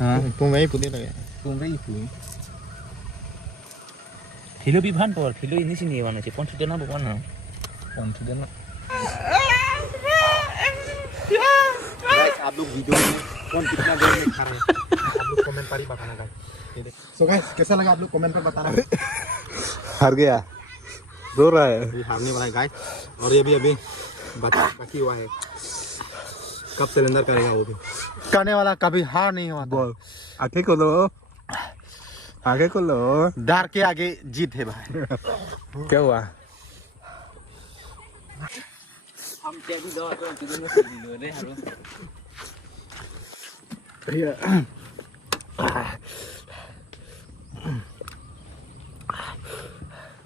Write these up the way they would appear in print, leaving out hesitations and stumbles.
Pungai putih lagi. Pungai pun. Kilo biban por, kilo ini sini mana sih? Pon sudah na bukan na? Pon sudah na. Guys, आप लोग video में कौन कितना देर में खा रहे हैं आप लोग कमेंट पर ही बताना गाइस। सो गाइस कैसा लगा आप लोग कमेंट पर बताना। हार गया, रो रहा है। ये हारने वाला है गाइस और ये भी अभी बाकी हुआ है। कब सिलेंडर करेगा वो भी करने वाला कभी हार नहीं हुआ। बोल आगे को लो, आगे को लो। डर के आगे जीत है भाई। क्या हुआ? हम तेरी दो तो किधर में से लो रे हरो।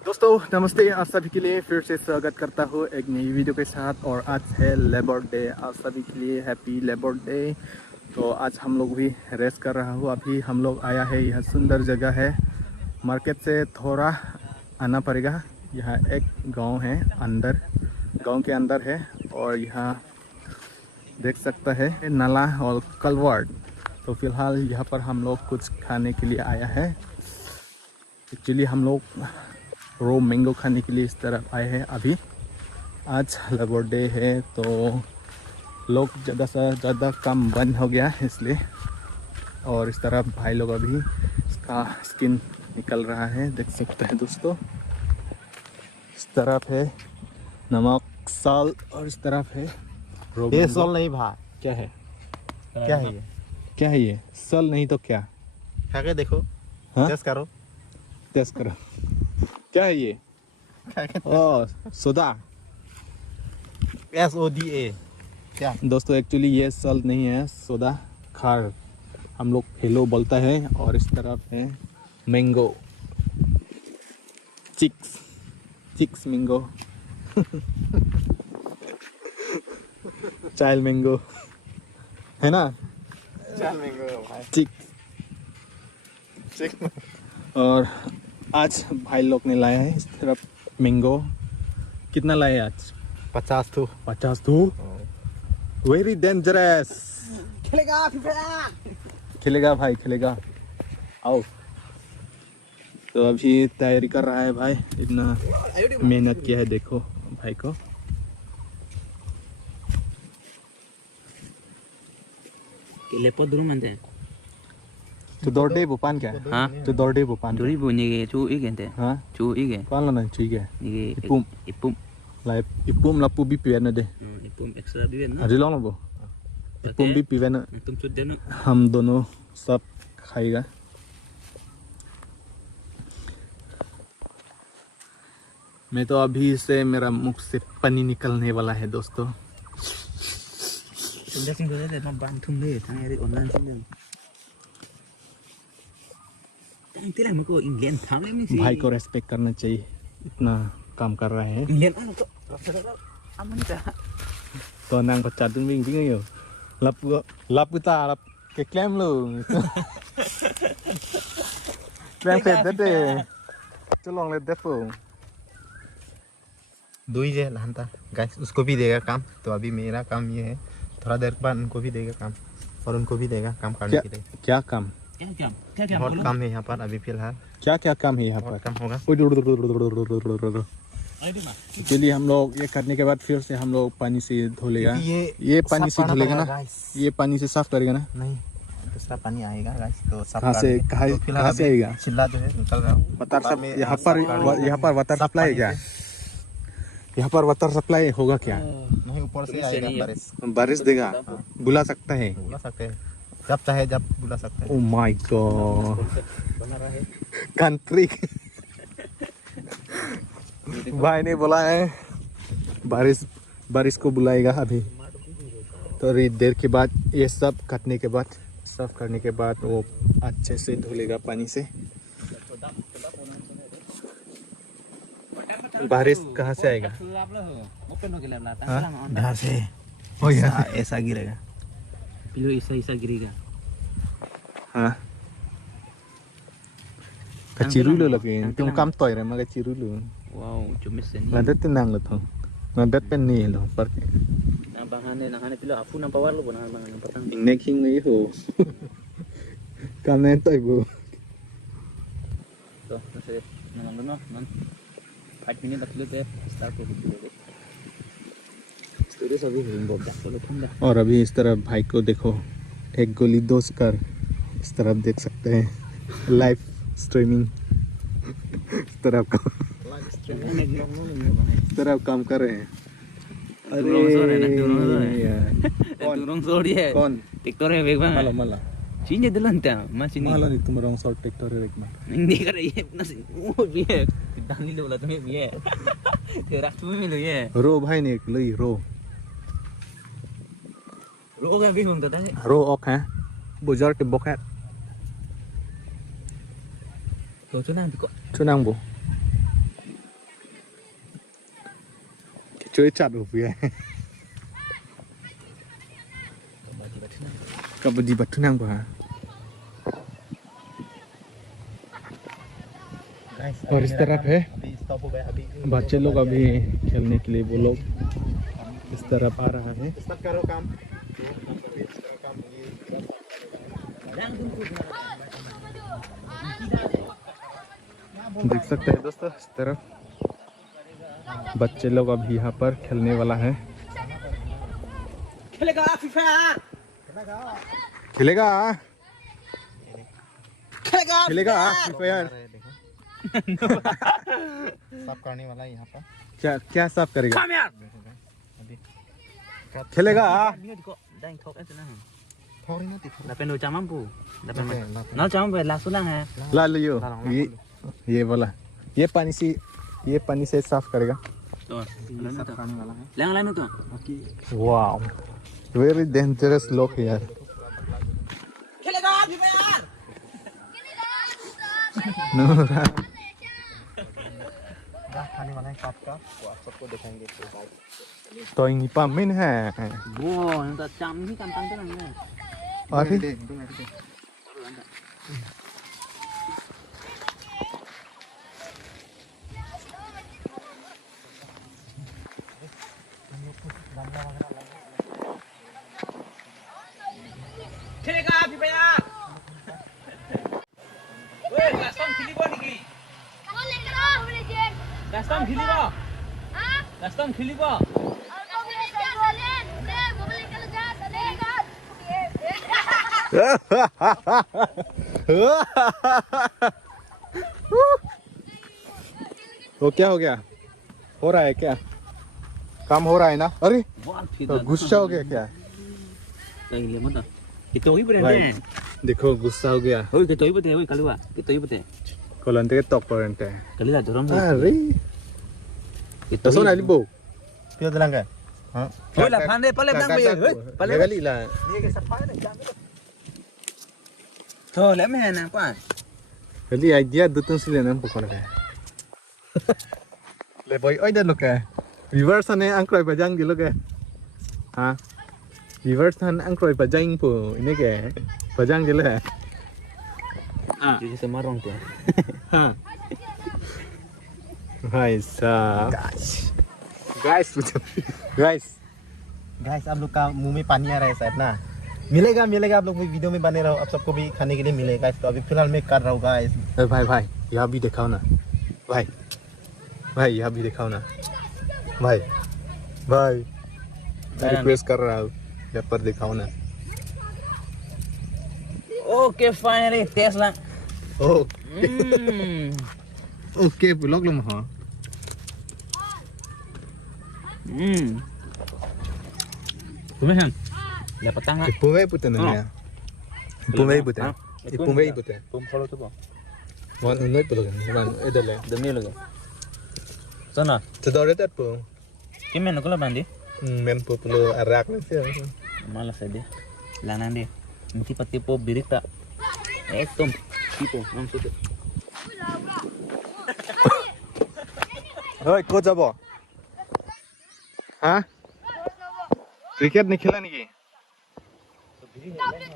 दोस्तों नमस्ते, आप सभी के लिए फिर से स्वागत करता हूँ एक नई वीडियो के साथ। और आज है लेबर डे, आप सभी के लिए हैप्पी लेबर डे। तो आज हम लोग भी रेस्ट कर रहा हूँ। अभी हम लोग आया है, यह सुंदर जगह है। मार्केट से थोड़ा आना पड़ेगा। यहाँ एक गांव है, अंदर गांव के अंदर है। और यहाँ देख सकता है नाला और कलवर्ट। तो फिलहाल यहाँ पर हम लोग कुछ खाने के लिए आया है। एक्चुअली हम लोग रो मैंगो खाने के लिए इस तरफ आए हैं। अभी आज लेबर डे है तो लोग ज़्यादा से ज़्यादा काम बंद हो गया इसलिए। और इस तरफ भाई लोग अभी इसका स्किन निकल रहा है, देख सकते हैं दोस्तों। इस तरफ है नमक साल और इस तरफ है रो। ये सोल नहीं भाई, क्या है? क्या है ये? क्या है ये? सल नहीं तो क्या? खा के देखो, हाँ? टेस्ट करो। टेस्ट करो। क्या है ये? ओह सोडा, SODA क्या? दोस्तों एक्चुअली ये सल नहीं है, सोडा खार हम लोग हेलो बोलता है। और इस तरफ है मैंगो, चिक्स मैंगो चाइल्ड मैंगो है ना, चल मैंगो भाई। चिक। और आज भाई लोग ने लाया है इस तरफ मैंगो। कितना लाए आज? 50 तो 50 तो वेरी डेंजरस। खेलेगा भाई, खेलेगा। आओ। तो अभी तैयारी कर रहा है भाई, इतना मेहनत किया है देखो भाई को। Lepo dulu mante. तो दौड़े बुपान क्या? हाँ? तो दौड़े बुपान Duri bunyi ke cu igen te. हाँ Cu igen. कौन लाना चाहिए? Ini Ipum. ipum. लाइफ इपुम लापू भी पीवे ना दे। Ipum ekstra biben na. अरे लो ना वो इपुम भी पीवे ना। Tum sudah na. हम दोनों सब खाएगा। मैं तो अभी से मेरा मुख से पानी निकलने वाला है दोस्तों। Sudah sing sudah deh, bang tum deh, tang Erik online sing deh. Tang tilah mako England thang ni sih. भाई को रेस्पेक्ट करना चाहिए, इतना काम कर रहा है। England ano to? Aman dah. तो नंग बच्चा तुम भी इंगिंग यो लप kita lap ke klaim lu klaim पे दे चलो ले देखो। दो ही है लहनता गाइस, उसको भी देगा काम। तो अभी मेरा काम ये है, थोड़ा देर बाद उनको भी देगा काम और उनको भी देगा काम करने के लिए। क्या काम? क्या बहुत काम है यहाँ पर अभी फिलहाल। क्या क्या काम है यहाँ बहुत पर? काम होगा। चलिए हम लोग ये करने के बाद फिर से हम लोग पानी से धो लेगा। ये पानी से साफ धुलेगा करना ना, गाइस। ये पानी से साफ करेगा ना। नहीं, दूसरा पानी आएगा गाइस तो साफ कहाँ से कर देंगे। तो फिलहाल कहाँ से अभी आएगा? चिल्ला जो है निकल रहा हूँ। वाटर बाद में यहाँ साफ कर देंगे। पर वाटर साफ सप्लाई है पानी क्या? से। यहाँ पर वाटर सप्लाई होगा क्या? नहीं, ऊपर से आएगा बारिश। बारिश देगा, बुला सकता है। बुला सकते हैं जब चाहे, जब बुला सकते हैं। ओ माय गॉड, बना रहा है. कंट्री भाई ने बोला है बारिश को बुलाएगा अभी। तो देर के बाद ये सब काटने के बाद, साफ करने के बाद वो अच्छे से धुलेगा पानी से। बारिश कहाँ से आएगा? यहाँ से ऐसा गिरेगा। Pilu isa गिरेगा. हाँ kecil dulu lagi, itu kam toy rema kecil dulu. Wow, cuma seni. Landat tenang lo tuh, landat penni lo, parke. Nahane pilu afu nampak war lo, bukan nampak. Ingnek hing itu, Kamen to ibu. तो जैसे number ना मन 5 minute तक ले start हो गई story सभी हिंग बोल चलो ठंडा और अभी इस तरफ भाई को देखो, एक गोली 2 स्कर इस तरफ देख सकते हैं, लाइव स्ट्रीमिंग इस तरफ काम कर रहे हैं। Turung sor ya. कौन Tiktor ya beg bang. malah Sini delan ta, mas sini. malah nih तुम रंग शॉट ट्रैक्टर है एक में Hindi ka rin nasi. Oh biye. Dali lo la tumhe biye. Tera tumhe milo ye. रो भाई ने एक लई रो Ro ka big bang ta ta. रो ऑक है बुजार के बॉक है To chu nang ko. चुनांग बो चोय चाट हो गया है कबड्डी बट्टू नांग बो और इस तरफ है अभी स्टॉप हो गया अभी बच्चे लोग अभी खेलने के लिए वो लोग इस तरफ आ रहा है। स्टार्ट करो काम देख सकते हैं दोस्तों इस तरफ बच्चे लोग अभी यहाँ पर खेलने वाला है। खेलेगा फ्री फायर. खेलेगा खेलेगा. खेलेगा फ्री फायर साफ करने वाला है यहाँ पर क्या क्या साफ करेगा Come here. खेलेगा Ni ko dang thok asa na. थोड़ी ना दिख Dapat no chamam pu. Dapat no chamam pe la sulang hai. ला लियो ये वाला ये पानी से साफ करेगा। To. साफ करने वाला है Lang lang to. Wow very dangerous लोग यार। खेलेगा फ्री फायर. खाने वाला है साफ का वो आप सबको दिखाएंगे तो इन पामिन है Wow, yang tak cam ni gampang tu nang. अरे खेलेगा फ्री फायर. Woi, custom खेलिबो निकी? boleh kerah boleh je. Custom खेलिबो? Ah, Custom खेलिबो? kau boleh jalan. Boleh, boleh kalau jalan. Boleh kan? तो क्या हो गया हो रहा है क्या काम हो रहा है ना अरे Wah, तो गुस्सा हो गया क्या Lagi lihat mata. Kita oi भाई berende. देखो गुस्सा हो गया Oi, kita oi bete, oi kalua. Kita oi bete. कोलंते के टॉप पर है Kali lah dorong. अरे Kita तो सुन अली बो क्यों दिलांगा हाँ Oi lah pandai paling nang boy. Oi, paling. गली ला ये के सफाई ना जाम Tuh, lihat meh nang kuan. गली आइडिया दुतन से लेना पकड़ गया ले भाई ओए लोग है रिवर्स ने अंकल बजांग दिलो के हां रिवर्स हन अंकल बजांग पो इने के बजांग दिलो है Ah, jadi semarong tu. हां भाई साहब गाइस गाइस गाइस आप लोग का मुंह में पानी आ रहा है शायद ना मिलेगा आप लोग भी वीडियो में बने रहो आप सबको भी खाने के लिए मिलेगा तो अभी फिलहाल मैं कर रहा हूँ गाइस भाई भाई यहाँ भी दिखाओ ना भाई भाई यहाँ भी दिखाओ ना भाई भाई मैं रिक्वेस्ट कर रहा हूँ यहाँ पर दिखाओ ना Okay, finally test lah. ओ Hmm. ओके ब्लॉग लम हाँ Hmm. Kumahan? Dapat tangga. इपुमे पुते ना या इपुमे पुते इपुमे पुते Pum follow tu po. वन उन्नई पुलोग वन इधर ले Demi lagi. Sana. तो दौड़े तक पो Kimen aku lah bandi. Ma'am पो पुलो अराक में से Malas dia. Lanang dia. Nanti pati po birik tak. Ekdom. Tipo, langsung tu. ओए को जाबो हाँ क्रिकेट नहीं खेला नहीं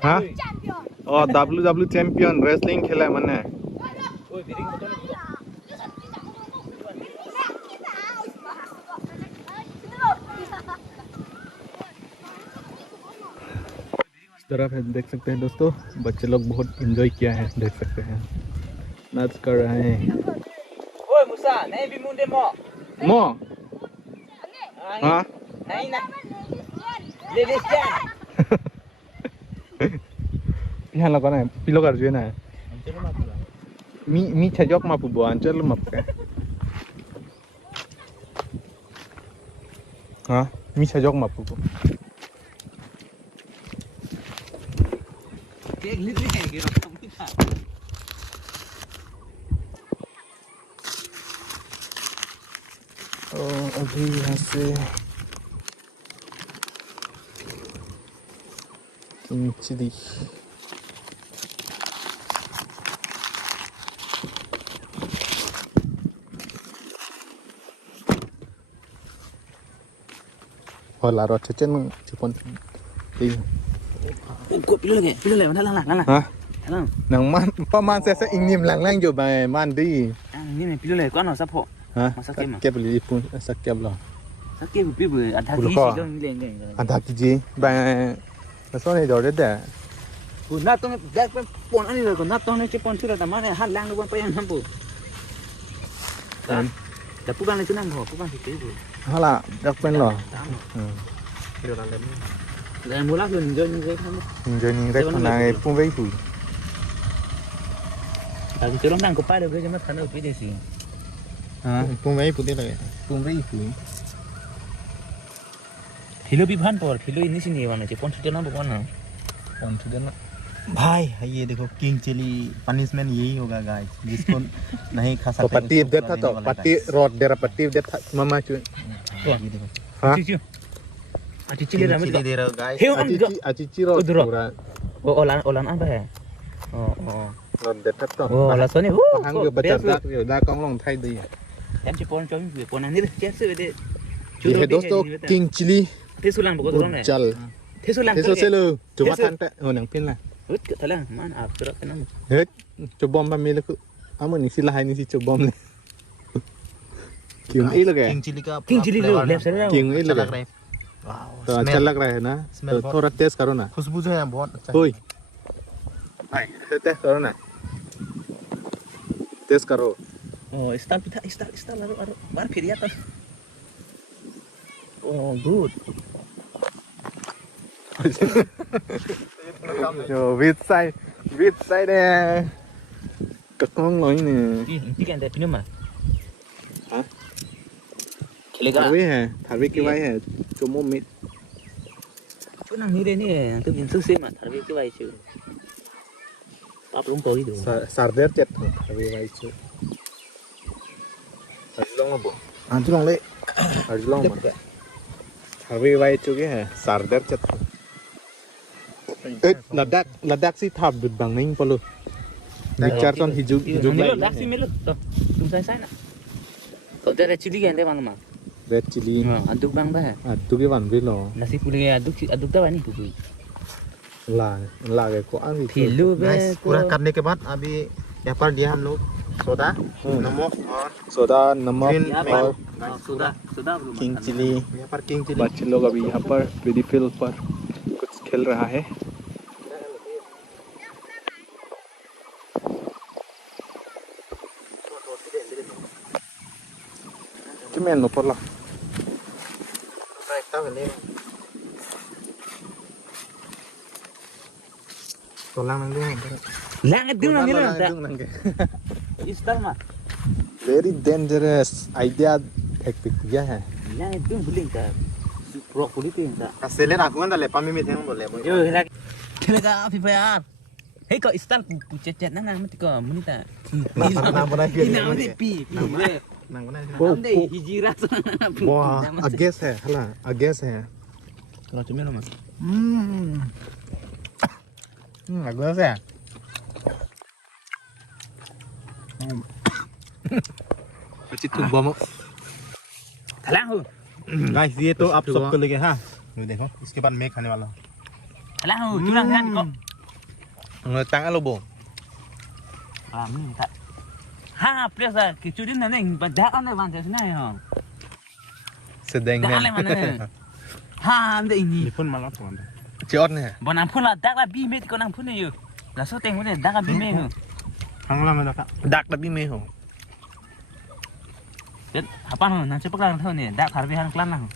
हाँ ओ डब्ल्यू चैंपियन रेसलिंग खेला है मैंने Oi, birik betul ni. तरफ है, देख सकते हैं दोस्तों, बच्चे लोग बहुत एंजॉय किया है, देख सकते हैं नाच कर रहे हैं। ओए मुसा नहीं भी मुंडे मो मो हाँ नहीं ना लेडीज कैन यहाँ लगा ना पिलो कर जो ना मी छजक मा पुबो अंचल मा पे हाँ मी छजक मा पुबो एक लिटरी है कि रखम की था अभी यहाँ से चिली होला र चेचन चुपन ती को पिलो ले ना हाँ नंग मान प्रमाण से इंगिम lang जो बाय मान दीนี่นี่पिलो ले कौन हो सब हो हाँ मसा के क्या बोली पुन सक्या बला सके भी भी आधा की सिगो मिलेंगे आधा कीजिए बाय सो नहीं दौड़े दे ना तो बैक पे पोन अनि को ना तो ने चे पोन छुरा त माने हात लाङ को पयन हमपु त पुबान ने चुनाम हो पुबान सिते बु हाला डक पेन लो ले मुला को enjoy हम जो नहीं रे खाना है पुं वही हुई अब चलो नंग को पाले के मत खाना पे देसी हाँ पुं वही पुते लगे पुं वही हुई ठिलो भी भान पर ठिलो इनी सिनी वाने चे पोन छुटे ना बकवान ना कौन सी देना भाई ये देखो किंग चिली पनिशमेंट यही होगा गाइस जिसको नहीं खा सकते पट्टी देता तो पट्टी रोड डेरा पट्टी देता मामा चु हाँ चिली रा चिली दे रहा गाइस अचिची रोड पूरा ओ ओलान apa ya oh रोड देता तो oh alasan ni hang ke baca dak yo dak kong long thai di em ci pon chom bi pon ani che se de ये दोस्तों King Chili te sulang boko dorong ne चल te sulang thế số xe lư chụp tan tệ hồi nắng pin là hut ke thalang man ap surat kenam hết chụp bom ba mi là cứ amo ni si lahai ni si chụp bom này king ई लगे king chili का king chili lo lep se king ई अच्छा लगे लग रहा है wow तो अच्छा लग रहा है ना तो थोड़ा टेस्ट करो ना खुशबू जो है बहुत अच्छा ओए हाय टेस्ट करो ना टेस्ट करो oh start pita start lalu bar phir ya kan oh good yo with side nè cực ngon rồi nè ti kan de pinum ma hả chili thả ka với hè thả với cái váy hè cho mồm mít chỗ nang ni de ni tu bin su se ma thar vi ke vai chu pap lung ko đi sarder chết thả với váy chứ thả long là bộ हाँ चलो ले thả long mà thả với váy chứ cái hè sarder chết ê ladak si tháp được bằng ninh polo bicar ton hijuk ni lo dak si melo to tum sai na to de chili kan de bang ma red chili aduk bang ba tu cái bản với lo nasi puli aduk ta bani puli là cái có ăn gì thilu guys be पूरा करने के बाद अभी यहाँ पर दिया हम लोग सोडा नमक और सोडा नमक और sudah किंग चिली यहाँ पर किंग चिली बच्चे लोग अभी यहाँ पर विधि फील्ड पर कुछ खेल रहा है cái men nó por la तो लांग नंगे lang itu nang ni lah istar ma very dangerous idea tactic क्या है lang itu buling ta pro puli ke ta सेले रखूंगा ना ले पामी में थे हम बोले yo lagi kira ka api bayar hei kau istar ku cecet nang mati ko munita ना बना के ina mati pi ना बना ande hijira वाह अगेस है हला अगेस है kalau cuma lo mas agak sih चित्तू बम thalang hu गाइस ये तो आप सबको लेके हाँ ये देखो इसके बाद मैं खाने वाला हूँ thalang hu curang kan kok tăng alo bộ tak ha presa kicudin nang badak ane ban sana ya sedang dah ale mana ha ande ini pun malah tuh anda Ciot nih. Bon ampun lah, dak lah bime ko nang phun yo. La so teng phun dak lah bime ho. Hang lama dah kak. Dak tapi meho. Jet apa no nang cepak lang thon ni, dak harbi han klan lang.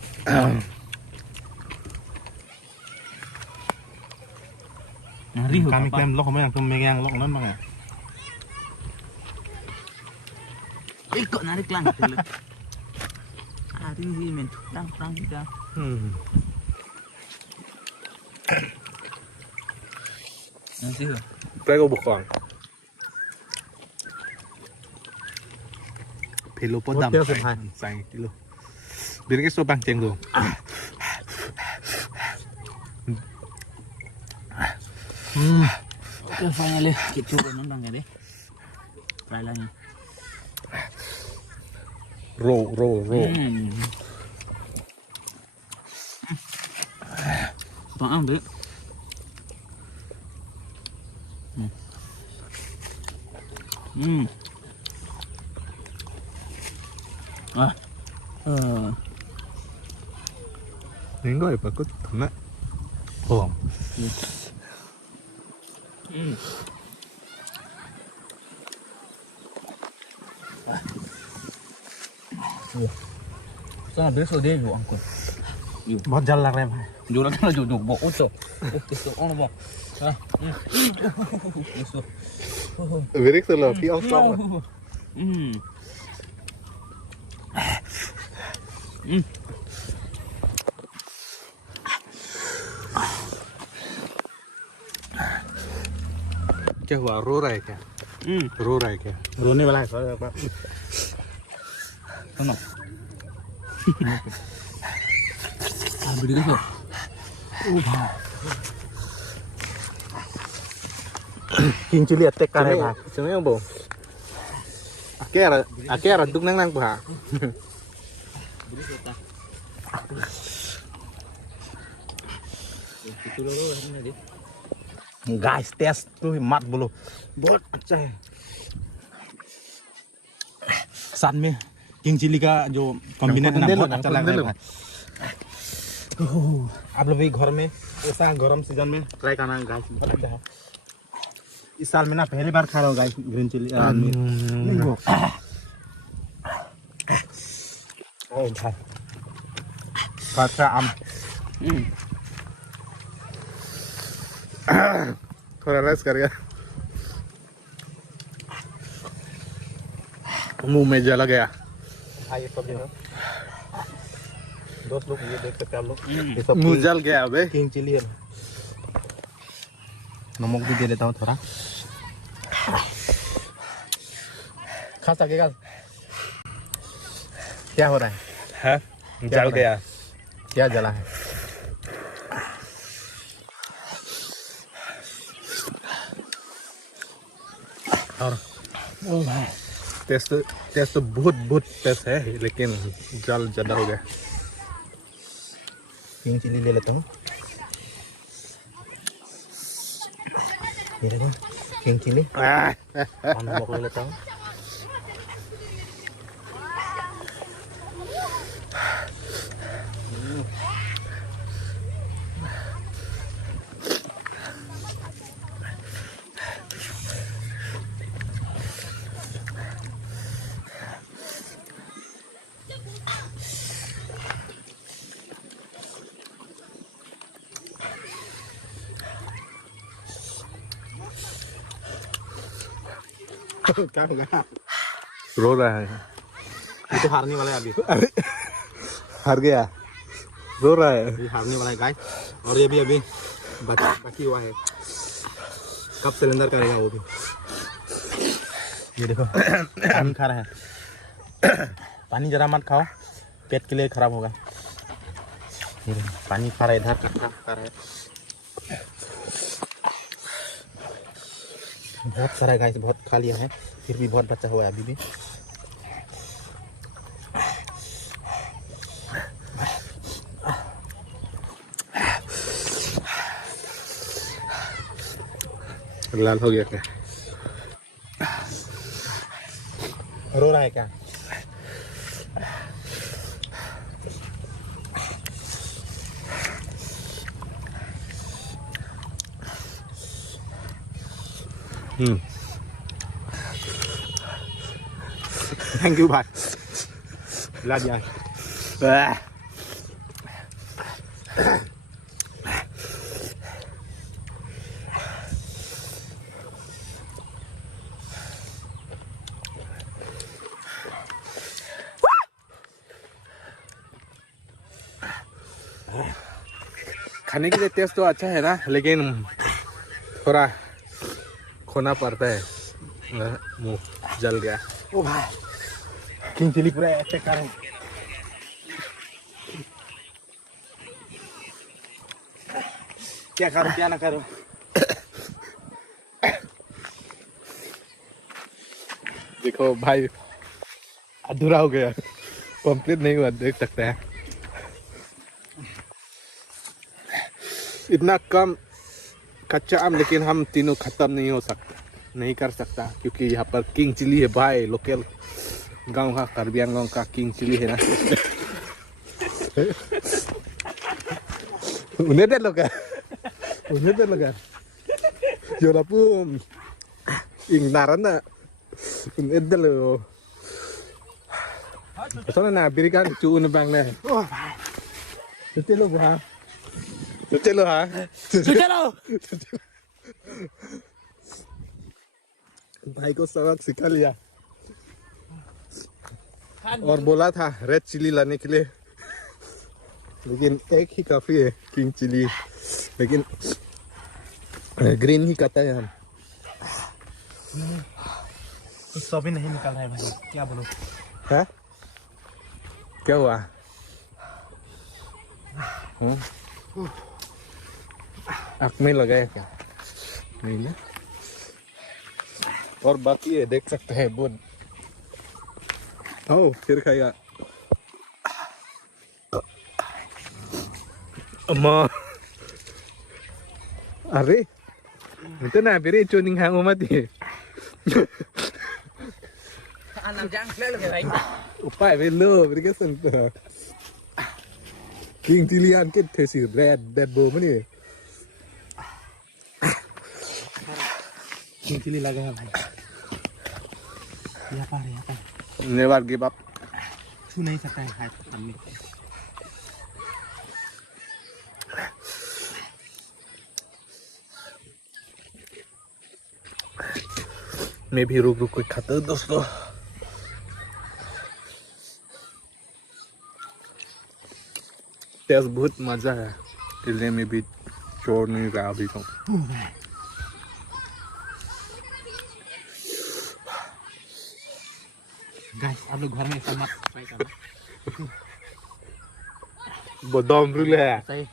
Nang riho Kami apa? klaim lok kami yang tu megang lok non bang ya. Ikut nari klan dulu. Ah, ini men, tang kita. Nanti ho. Prego bukan. Pilo podam. Sang kilo. Biar ke so bang ceng tu. Okay, finally kita coba nondang ya deh. Try lagi. Roll. Bang ambil. Ini gue bagus, karena oh. Sana besok dia ju angkut. बहुत जल लग रहा है भाई. Ju lagi lah ju bawa utuh. Itu orang bawa. Itu. Virik selo, pi ong क्या हुआ रो रहा है क्या रो रहा है क्या रोने वाला है सर आप. Kenapa? Beli tu. King chili attack कर रहा है भाई. Cuma yang bo akhirnya duk nang bah Beli kota. Itu loh ini dia. Guys test तो मत बोलो, बहुत अच्छा है. साथ में किंग चिली का जो कॉम्बिनेशन है बहुत अच्छा लग रहा है. आप लोग भी घर में ऐसा गर्म सीजन में ट्राई करना गाइस, बहुत अच्छा है. इस साल में ना पहली बार खा रहा हूँ गाइस ग्रीन चिली. ओ भाई अच्छा आम. थोड़ा रेस्ट कर गया मुंह में जला गया ये सब जो है दोस्त लोग ये देख सकते हैं आप लोग, ये सब मुंह जल गया अबे किंग चिली है. नमक भी दे देता हूँ थोड़ा. खा सकेगा. क्या हो रहा है? जल गया क्या जला है? और टेस्ट तो बहुत टेस्ट है लेकिन जल ज्यादा हो गया. किंग चिली ले लेता हूँ. ये देखो किंग चिली और नमक ले लेता हूँ. क्या होगा? रो रहा है ये तो हारने वाला है अभी. हार गया रो रहा है ये हारने वाला है गाइस. और ये भी अभी बाकी हुआ है. कब सिलेंडर करेगा वो भी. ये देखो पानी खा रहा है. पानी जरा मत खाओ, पेट के लिए खराब होगा. ये देखो पानी खा रहा है, इधर खा रहा है. बहुत सारा है गाइस, बहुत खा लिया है, फिर भी बहुत बचा हुआ है अभी भी. लाल हो गया क्या रो रहा है क्या? थैंक यू भाई ला दिया खाने के लिए टेस्ट तो अच्छा है ना, लेकिन थोड़ा खोना पड़ता है, मुंह जल गया। ओ भाई किंग चिली पूरा अटैक कर रहे हैं। क्या करो क्या ना करो। देखो भाई अधूरा हो गया, कंप्लीट नहीं हुआ, देख सकते हैं। इतना कम कच्चा आम, लेकिन हम तीनों खत्म नहीं कर सकता, क्योंकि यहाँ पर किंग चिली है भाई, लोकल गांव का, कार्बी आंगलोंग का किंग चिली है ना। उन्हें दे लगा जो आप इंग नारन ना उन्हें दे लो soalnya nah biri kan cuun bang nih. ओ भाई Cuci lo ha. भाई को सबक सिखा लिया और बोला था रेड चिली लाने के लिए, लेकिन एक ही काफी है किंग चिली, लेकिन ग्रीन ही कहता है हम। सब भी नहीं निकल रहा है भाई, क्या बोलो। है क्या हुआ? आँख में लगाया क्या? नहीं ना। और बाकी है, देख सकते हैं बुन। ओ फिर खाएगा। अम्मा अरे itu na biri cuning hang mati. Anak jangkle lo kayak Upai velo biri ke sentuh. King Tilian ke tesi red bull mana? King Chili लगा है भाई। यहाँ पर Never give up. छू नहीं सकता है हाथ हमने। मैं भी रुक के खाता हूँ दोस्तों। टेस्ट बहुत मजा है, इसलिए मैं भी छोड़ नहीं रहा अभी तो। गाइस आप लोग घर में ऐसा मत ट्राई करना। बादाम रूल है। सही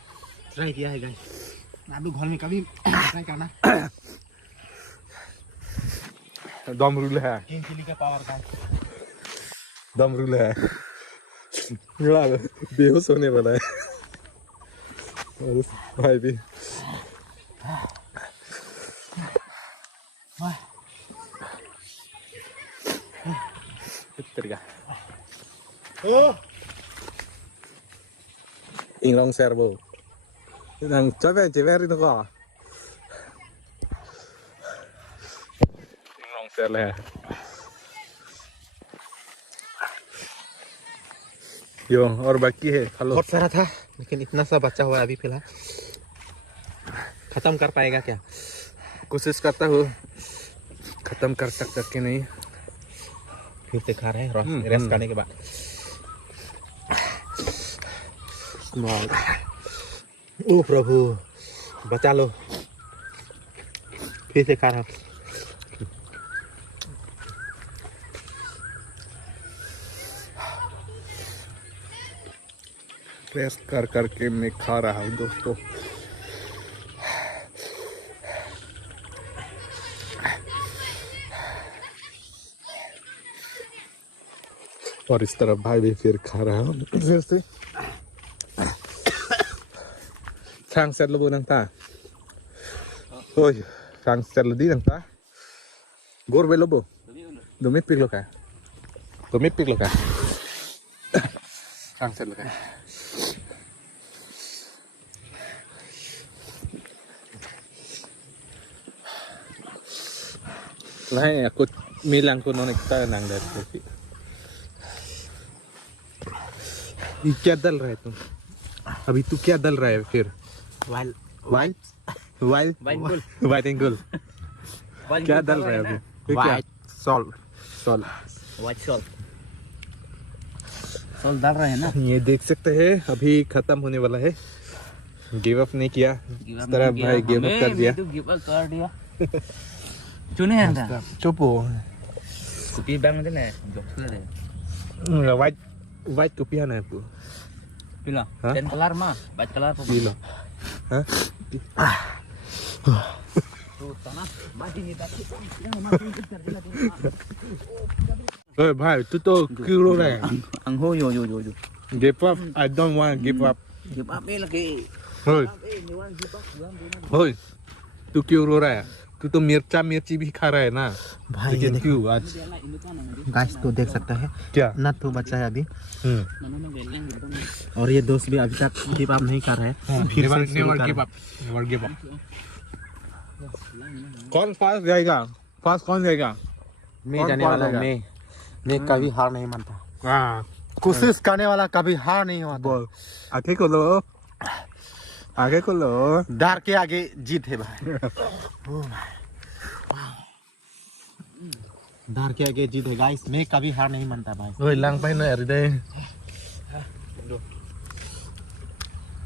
ट्राई किया है गाइस, आप लोग घर में कभी ट्राई करना। दम रूल है, किंग चिली का पावर गाइस। दम रूल है। बेहोश होने वाला है और भाई भी। Terga. Oh, Ingrong servo. Nang coba cewek itu kok. Ingrong servo है। यो और बाकी है खा लो। बहुत सारा था लेकिन इतना सा बचा हुआ है अभी फिलहाल। खत्म कर पाएगा क्या? कोशिश करता हूँ, खत्म कर सकता कि नहीं। फिर से खा रहे हैं रेस्ट करने के बाद। ओ प्रभु बचा लो, फिर से खा रहा हूँ। रेस्ट कर करके मैं खा रहा हूँ दोस्तों। और इस तरफ भाई भी फिर खा रहा हूँ फिर से। सांग सेट लोगों नंता, ओए सांग सेट लदी नंता, गोर बेलो बो, दो मिनट पिक लोग का, सांग सेट लोग का। नहीं aku bilang ko nonek kita nang dari ये क्या डल रहा है तुम अभी तू क्या डल रहा है फिर वाइल वाइट वाइट Wine वाइट एंड गोल क्या डल रहा है अभी ये क्या White. Salt salt white salt salt डाल रहे हैं ना ये देख सकते हैं अभी खत्म होने वाला है गिव अप नहीं किया इस तरह भाई गिव अप कर दिया गिव अप कर दिया चुने हैं ना चुप हो कुपी bang thế này dọc xưa này white white कोपिया ना आपको pila Hah? dan kelar mah white kelar po पी लो हाँ tuh tanah mati ni tapi jangan mati kita ओए भाई तू तो क्यों रो रहा है ang ho yo give up I don't want give up give up lagi ओए ni wan give up ओए तू क्यों रो रहा है तू तो मिर्ची भी खा रहा है ना भाई लेकिन क्यों आज गाइस तो देख सकता है क्या ना तो बच्चा है अभी और ये दोस्त भी अभी तक गिव अप नहीं कर रहे हैं फिर से शुरू कर रहे हैं। नेवर गिव अप कौन फास्ट जाएगा फास्ट कौन जाएगा मैं कौन जाने पार वाला हूँ होगा? मैं कभी हार नहीं मानता हाँ कोशिश करने वाला कभी हार नहीं होता बोल आगे को लो आगे को लो डर के आगे जीत है भाई डर के आगे जीत है गाइस मैं कभी हार नहीं मानता भाई ओए लंग पे ना अरे दे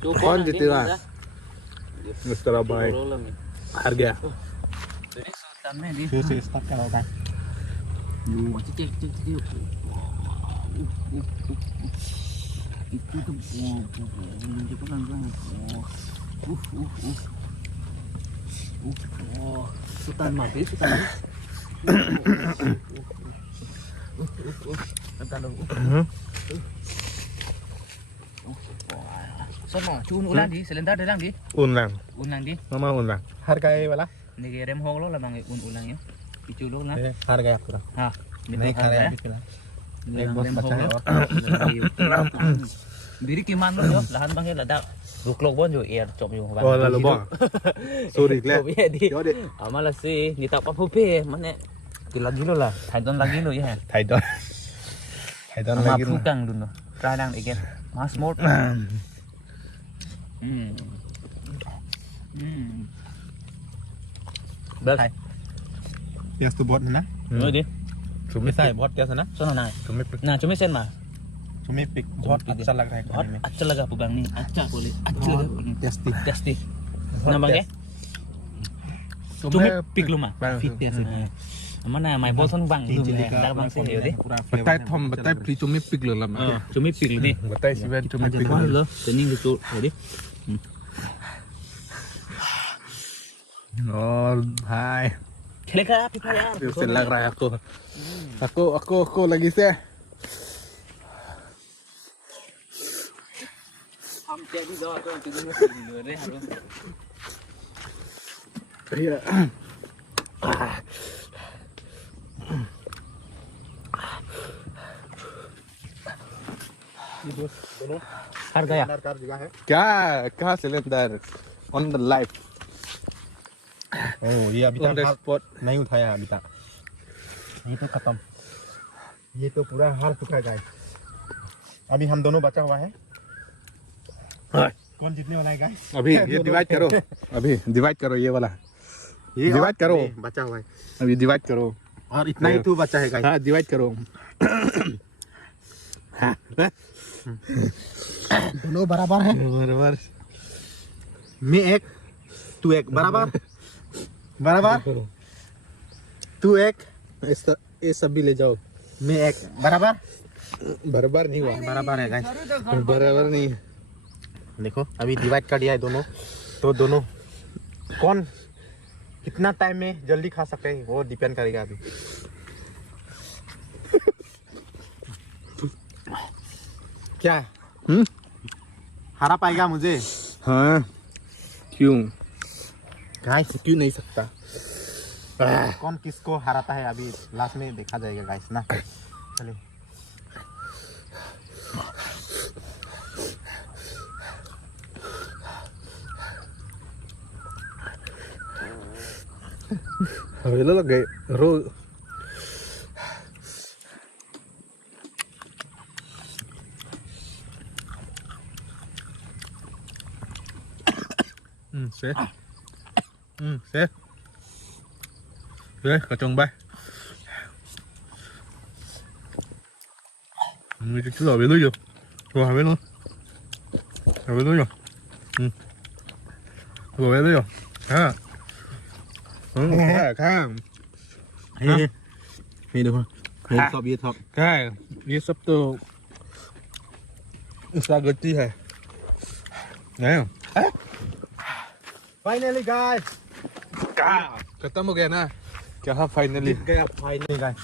कौन जीतेगा मिस्टर भाई हार गया फिर से स्टार्ट करो guys itu tuh menunjukkan sultan mati sultan sama cun ulang di selendar dalang di ulang di mama ulang हार गए वाला nih rem hong lo lah bang ulang ya picu lo lah हार गया पूरा हाँ नहीं खा रहे अभी फिलहाल एक बस बचा है biri kiman lo lahan bang ya ladak duklok bon jo air chop jo bang oh lalu bang sorry Chop glad ya di amala sih di tak apa pupe mana tu lagi lo lah Thailand lagi lo ya thai don sama lagi pukang dulu try lang again mas mode bel yes तो बहुत है ना rồi đi तुम्हें ऐसा है बहुत कैसा ना sao nào này तुम्हें nah cumi sen mah तुम्हें पिक बहुत अच्छा लग रहा है बहुत खाने में अच्छा लगा pugang nih अच्छा boleh अच्छा lगा tasty tasty nah bang ya cumi pik lu mah fit taste mana mai boson bang lu dar bang sih ya deh बताए थम बताए प्लीज तुम्हें पिक लो लम cumi pik lu nih बताए शिवन तुम्हें पिक Wah, lo, kening gitu. Jadi, और भाई kira pipa ya. फिर से लग रहा है आपको लगी से Ham jadi doa tuh nanti gue mesti di luar deh harus. iya Harga ya? Car juga है क्या कहाँ सिलेंडर ऑन द लाइफ ओह ये अभी ऑन द तक स्पॉट नहीं उठाया अभी तक ये तो खत्म ये तो पूरा हार चुका है गाइस अभी हम दोनों बचा हुआ है कौन जीतने वाला है गाइस अभी ये डिवाइड करो अभी डिवाइड करो ये वाला ये डिवाइड करो बचा हुआ है अभी डिवाइड करो और इतना ही तू बचा है गाइस हाँ डिवाइड करो दोनों बराबर है बराबर मैं एक तू एक बराबर बराबर तू एक ये सब भी ले जाओ मैं एक बराबर बराबर नहीं हुआ बराबर है गाइस बराबर नहीं है देखो अभी डिवाइड कर दिया है दोनों तो दोनों कौन कितना टाइम में जल्दी खा सकते हैं वो डिपेंड करेगा अभी क्या हरा पाएगा मुझे हाँ क्यों गाइस क्यों नहीं सकता कौन किसको हराता है अभी लास्ट में देखा जाएगा गाइस ना चलिए Halo lagi roll. Sếp. Sếp. Đấy, cả chồng bay. Chú rồi biết lưới chưa? Rồi biết luôn. Rồi biết lưới chưa? Rồi biết lưới chưa? À. Khang. Hey được không? Hey stop ये top. Khang, ये सब तो इसका गलती है. नहीं हो? Finally guys. खत्म हो गया ना? क्या फाइनली? जीत गया फाइनली गाइस.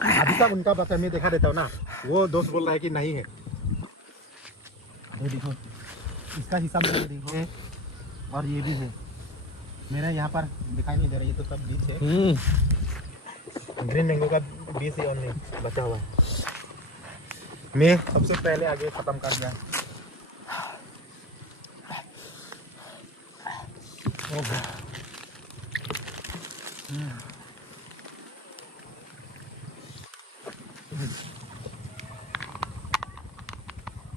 अभी तक उनका बता मैं दिखा देता हूँ ना. वो दोस्त बोल रहा है कि नहीं है. ये देखो. इसका हिसाब में देखो. और ये भी है. मेरा यहाँ पर दिखाई नहीं दे रहा. ये तो सब बीच है. ग्रीन मैंगो का बीज ही और नहीं बचा हुआ है. मैं सबसे पहले आगे खत्म कर दिया.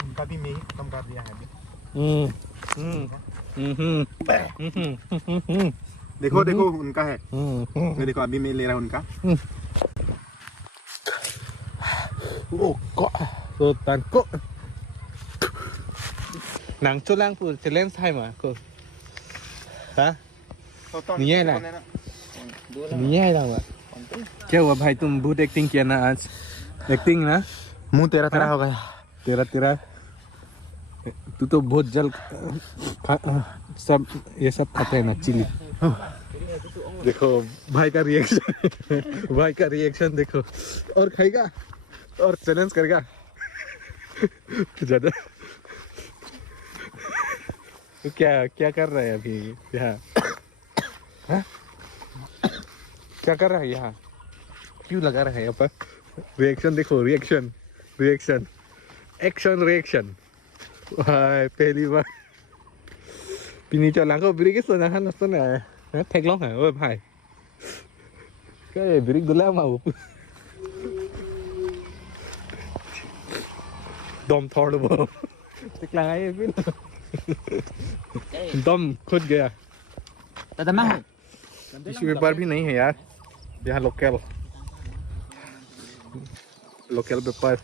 उनका भी मैं ही खत्म कर दिया है अभी. देखो देखो उनका है. ये देखो अभी मैं ले रहा हूँ उनका. Ồ, có rồi tàn cộ nàng cho lang phụ sẽ lên sai mà cô hả नहीं है ना नहीं है ना क्या हुआ भाई तुम बहुत एक्टिंग किया ना आज एक्टिंग ना मुंह तेरा तेरा हो गया. तेरा तेरा तू तो बहुत जल्द सब ये सब खाता है ना चिली देखो भाई का रिएक्शन भाई का रिएक्शन देखो और खाएगा और चैलेंज करेगा ज्यादा तो क्या क्या कर रहा है अभी यहाँ हाँ? क्या कर रहा है यहाँ क्यों लगा रहा है यहाँ पर रिएक्शन देखो रिएक्शन रिएक्शन एक्शन रिएक्शन पहली बार पिनी चला को ब्रिक सोना है ना सोना है थैंक लॉन्ग है ओए भाई cái ब्रिक दुला माउ दम थोड़ वो दिखला है फिर दम खुद गया Tata mah. टिश्यू पेपर भी नहीं है यार यहाँ लोकल लोकल पेपर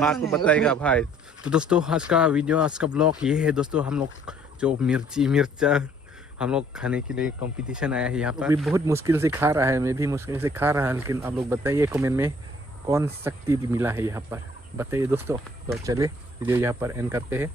माँ को बताएगा भाई. तो दोस्तों आज का वीडियो आज का ब्लॉग ये है दोस्तों. हम लोग जो मिर्चा हम लोग खाने के लिए कंपटीशन आया है यहाँ पर. अभी बहुत मुश्किल से खा रहा है मैं भी मुश्किल से खा रहा है लेकिन आप लोग बताइए कमेंट में कौन शक्ति मिला है यहाँ पर बताइए दोस्तों. तो चले वीडियो यहाँ पर एंड करते हैं.